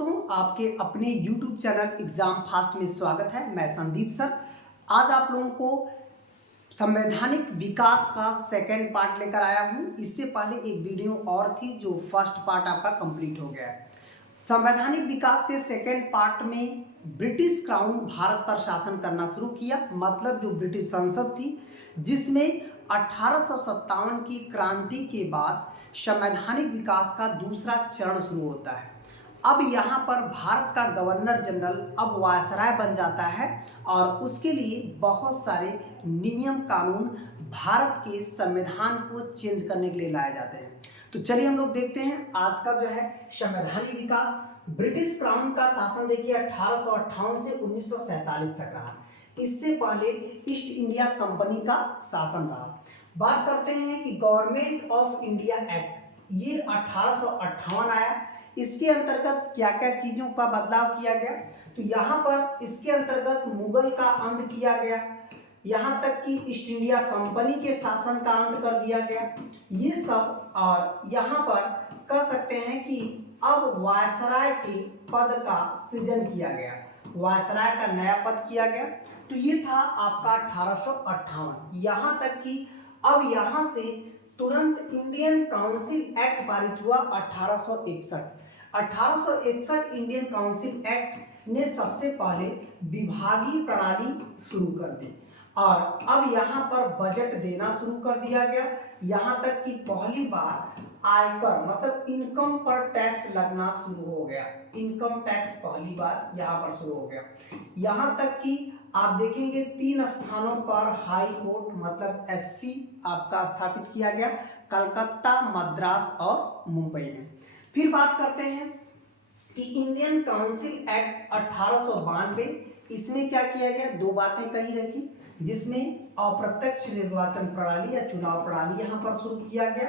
दोस्तों, आपके अपने YouTube चैनल एग्जाम फास्ट में स्वागत है। मैं संदीप सर आज आप लोगों को संवैधानिक विकास का सेकंड पार्ट लेकर आया हूं। इससे पहले एक वीडियो और थी जो फर्स्ट पार्ट आपका कंप्लीट हो गया है। संवैधानिक विकास के सेकंड पार्ट में ब्रिटिश क्राउन भारत पर शासन करना शुरू किया, मतलब जो ब्रिटिश संसद थी, जिसमें 1857 की क्रांति के बाद संवैधानिक विकास का दूसरा चरण शुरू होता है। अब यहाँ पर भारत का गवर्नर जनरल अब वायसराय बन जाता है और उसके लिए बहुत सारे नियम कानून भारत के संविधान को चेंज करने के लिए लाए जाते हैं। तो चलिए हम लोग देखते हैं आज का जो है संवैधानिक विकास। ब्रिटिश क्राउन का शासन देखिए 1858 से 1947 तक रहा। इससे पहले ईस्ट इंडिया कंपनी का शासन रहा। बात करते हैं कि गवर्नमेंट ऑफ इंडिया एक्ट, ये 1858 आया। इसके अंतर्गत क्या क्या चीजों का बदलाव किया गया, तो यहाँ पर इसके अंतर्गत मुगल का अंत किया गया, यहाँ तक कि ईस्ट इंडिया कंपनी के शासन का अंत कर दिया गया, ये सब। और यहाँ पर कह सकते हैं कि अब वायसराय के पद का सृजन किया गया, वायसराय का नया पद किया गया। तो ये था आपका 1858। यहाँ तक कि अब यहाँ से तुरंत इंडियन काउंसिल एक्ट पारित हुआ 1861। 1861 इंडियन काउंसिल एक्ट ने सबसे पहले विभागीय प्रणाली शुरू कर दी और अब यहाँ पर बजट देना शुरू कर दिया गया। यहाँ तक कि पहली बार आयकर मतलब इनकम पर टैक्स लगना शुरू हो गया। इनकम टैक्स पहली बार यहाँ पर शुरू हो गया। यहाँ तक कि आप देखेंगे 3 स्थानों पर हाई कोर्ट मतलब HC आपका स्थापित किया गया, कलकत्ता, मद्रास और मुंबई में। फिर बात करते हैं कि इंडियन काउंसिल एक्ट 1892, इसमें क्या किया गया, 2 बातें कही रखी, जिसमें अप्रत्यक्ष निर्वाचन प्रणाली या चुनाव प्रणाली यहाँ पर शुरू किया गया,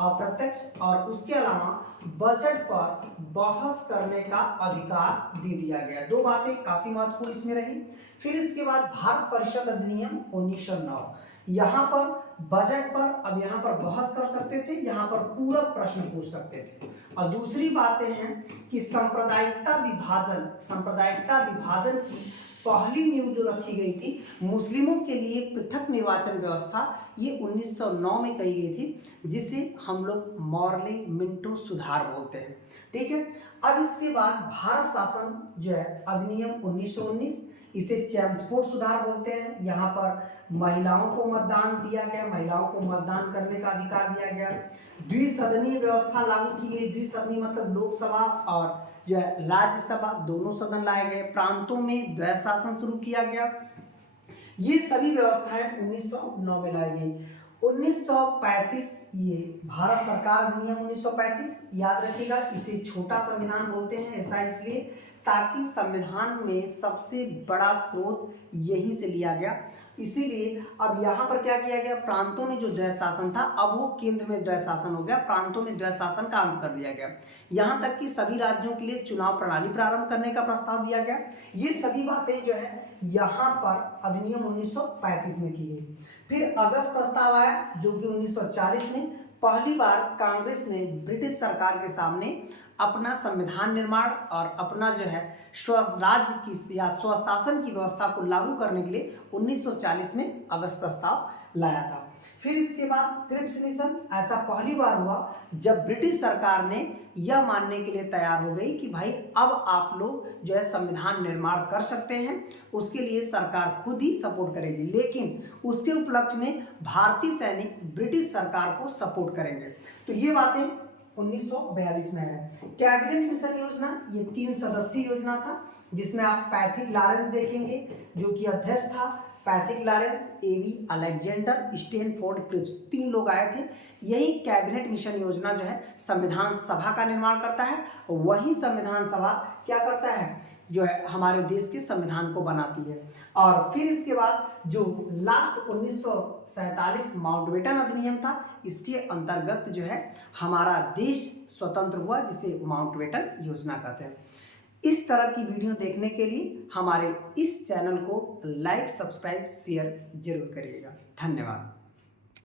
अप्रत्यक्ष, और उसके अलावा बजट पर बहस करने का अधिकार दे दिया गया। 2 बातें काफी महत्वपूर्ण इसमें रही। फिर इसके बाद भारत परिषद अधिनियम 1909, यहाँ पर बजट पर अब यहाँ पर बहस कर सकते थे, यहाँ पर पूरक प्रश्न पूछ सकते थे। और दूसरी बातें हैं कि सांप्रदायिकता विभाजन की पहली नींव जो रखी गई थी, मुस्लिमों के लिए पृथक निर्वाचन व्यवस्था, ये 1909 में कही गई थी, जिसे हम लोग मॉर्ले मिंटो सुधार बोलते हैं। ठीक है। अब इसके बाद भारत शासन जो है अधिनियम 1919, इसे चैम्सफोर्ड सुधार बोलते हैं। यहाँ पर महिलाओं को मतदान दिया गया, महिलाओं को मतदान करने का अधिकार दिया गया। द्विसदनीय व्यवस्था लागू की गई। द्विसदनीय मतलब लोकसभा और जो है राज्यसभा, दोनों सदन लाए गए। प्रांतों में द्वैध शासन शुरू किया गया। ये सभी व्यवस्थाएं 1909 में लाई गई। 1935 ये भारत सरकार अधिनियम 1935, याद रखिएगा, इसे छोटा संविधान बोलते हैं। ऐसा इसलिए ताकि संविधान में सबसे बड़ा स्रोत यहीं से लिया गया। इसीलिए अब यहाँ पर क्या किया गया, प्रांतों में जो द्वैध शासन था अब वो केंद्र में द्वैध शासन हो गया, प्रांतों में द्वैध शासन का अंत कर दिया गया। यहाँ तक कि सभी राज्यों के लिए चुनाव प्रणाली प्रारंभ करने का प्रस्ताव दिया गया। ये सभी बातें जो है यहाँ पर अधिनियम 1935 में की गई। फिर अगस्त प्रस्ताव आया जो कि 1940 में पहली बार कांग्रेस ने ब्रिटिश सरकार के सामने अपना संविधान निर्माण और अपना जो है स्वराज्य की या स्वशासन की व्यवस्था को लागू करने के लिए 1940 में अगस्त प्रस्ताव लाया था। फिर इसके बाद क्रिप्स मिशन, ऐसा पहली बार हुआ जब ब्रिटिश सरकार ने यह मानने के लिए तैयार हो गई कि भाई अब आप लोग जो है संविधान निर्माण कर सकते हैं, उसके लिए सरकार खुद ही सपोर्ट करेगी, लेकिन उसके उपलक्ष्य में भारतीय सैनिक ब्रिटिश सरकार को सपोर्ट करेंगे। तो ये बातें 1942 में है। कैबिनेट मिशन योजना, ये 3 सदस्यीय योजना था, जिसमें आप पैथिक लॉरेंस देखेंगे जो कि अध्यक्ष था। पैथिक लॉरेंस, एवी अलेक्जेंडर, स्टैनफोर्ड क्रिप्स, 3 लोग आए थे। यही कैबिनेट मिशन योजना जो है संविधान सभा का निर्माण करता है। वही संविधान सभा क्या करता है, जो है हमारे देश के संविधान को बनाती है। और फिर इसके बाद जो लास्ट 1947 माउंटबेटन अधिनियम था, इसके अंतर्गत जो है हमारा देश स्वतंत्र हुआ, जिसे माउंटबेटन योजना कहते हैं। इस तरह की वीडियो देखने के लिए हमारे इस चैनल को लाइक, सब्सक्राइब, शेयर जरूर करिएगा। धन्यवाद।